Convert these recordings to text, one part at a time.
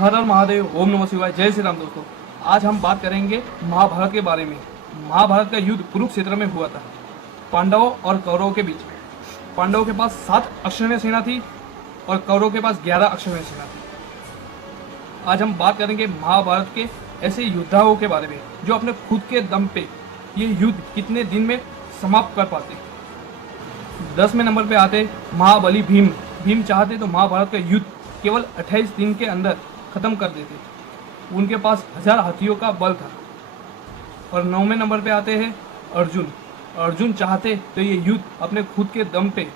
हर हर महादेव, ओम नमः शिवाय, जय श्री राम। दोस्तों, आज हम बात करेंगे महाभारत के बारे में। महाभारत का युद्ध कुरुक्षेत्र में हुआ था, पांडवों और कौरवों के बीच। पांडवों के पास 7 अक्षौहिणी सेना थी और कौरवों के पास 11 अक्षौहिणी सेना थी। आज हम बात करेंगे महाभारत के ऐसे योद्धाओं के बारे में जो अपने खुद के दम पे ये युद्ध कितने दिन में समाप्त कर पाते। 10वें नंबर पे आते महाबली भीम। भीम चाहते तो महाभारत का युद्ध केवल 28 दिन के अंदर खत्म कर देते। उनके पास 1000 हाथियों का बल था। और 9वें नंबर पे आते हैं अर्जुन। अर्जुन चाहते तो ये युद्ध अपने खुद के दम पे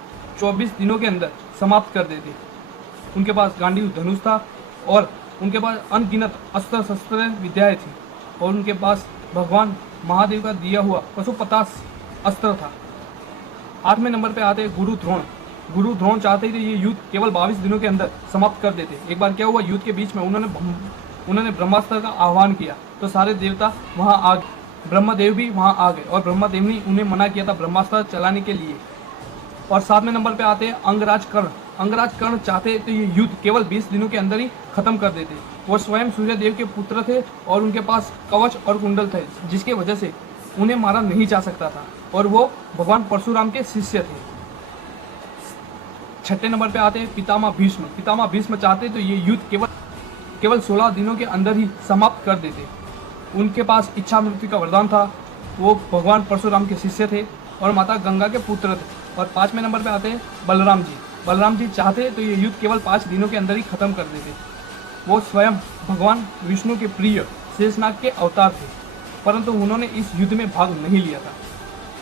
24 दिनों के अंदर समाप्त कर देते। उनके पास गांडीव धनुष था और उनके पास अनगिनत अस्त्र शस्त्र विद्याएं थी और उनके पास भगवान महादेव का दिया हुआ पशुपतास अस्त्र था। 8वें नंबर पे आते गुरु द्रोण। गुरु द्रोण चाहते थे ये युद्ध केवल 22 दिनों के अंदर समाप्त कर देते। एक बार क्या हुआ, युद्ध के बीच में उन्होंने ब्रह्मास्त्र का आह्वान किया तो सारे देवता वहां आ गए। ब्रह्मदेव भी वहां आ गए और ब्रह्मदेव ने उन्हें मना किया था ब्रह्मास्त्र चलाने के लिए। और 7वें नंबर पे आते हैं अंगराज कर्ण। अंगराज कर्ण चाहते तो ये युद्ध केवल 20 दिनों के अंदर ही खत्म कर देते। वो स्वयं सूर्यदेव के पुत्र थे और उनके पास कवच और कुंडल थे, जिसके वजह से उन्हें मारा नहीं जा सकता था और वो भगवान परशुराम के शिष्य थे। 6ठे नंबर पे आते हैं पितामह भीष्म। पितामह भीष्म चाहते तो ये युद्ध केवल 16 दिनों के अंदर ही समाप्त कर देते। उनके पास इच्छा मृत्यु का वरदान था। वो भगवान परशुराम के शिष्य थे और माता गंगा के पुत्र थे। और 5वें नंबर पे आते हैं बलराम जी। बलराम जी चाहते तो ये युद्ध केवल 5 दिनों के अंदर ही खत्म कर देते। वो स्वयं भगवान विष्णु के प्रिय शेषनाग के अवतार थे, परंतु उन्होंने इस युद्ध में भाग नहीं लिया था।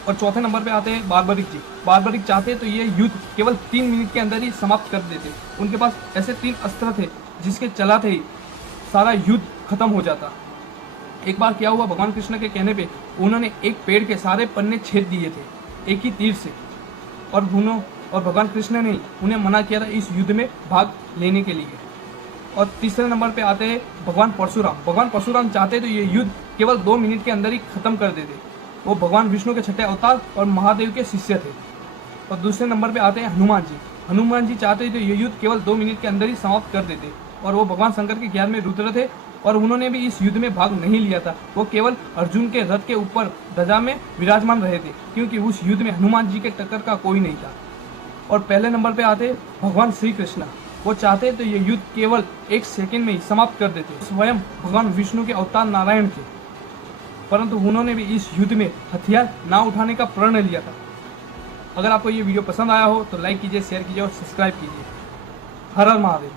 और 4थे नंबर पे आते हैं बार्बरिक जी। बार्बरिक चाहते तो ये युद्ध केवल 3 मिनट के अंदर ही समाप्त कर देते। उनके पास ऐसे 3 अस्त्र थे जिसके चलाते ही सारा युद्ध खत्म हो जाता। एक बार क्या हुआ, भगवान कृष्ण के कहने पे उन्होंने एक पेड़ के सारे पन्ने छेद दिए थे एक ही तीर से। और भगवान कृष्ण ने उन्हें मना किया था इस युद्ध में भाग लेने के लिए। और 3रे नंबर पे आते हैं भगवान परशुराम। भगवान परशुराम चाहते तो ये युद्ध केवल 2 मिनट के अंदर ही खत्म कर देते। वो भगवान विष्णु के 6ठे अवतार और महादेव के शिष्य थे। और दूसरे नंबर पे आते हैं हनुमान जी। हनुमान जी चाहते तो ये युद्ध केवल 2 मिनट के अंदर ही समाप्त कर देते और वो भगवान शंकर के 11वें रुद्र थे और उन्होंने भी इस युद्ध में भाग नहीं लिया था। वो केवल अर्जुन के रथ के ऊपर ध्वजा में विराजमान रहे थे, क्योंकि उस युद्ध में हनुमान जी के टक्कर का कोई नहीं था। और पहले नंबर पे आते भगवान श्री कृष्ण। वो चाहते तो ये युद्ध केवल 1 सेकंड में ही समाप्त कर देते। स्वयं भगवान विष्णु के अवतार नारायण थे, परंतु उन्होंने भी इस युद्ध में हथियार ना उठाने का प्रण लिया था। अगर आपको ये वीडियो पसंद आया हो तो लाइक कीजिए, शेयर कीजिए और सब्सक्राइब कीजिए। हर हर महादेव।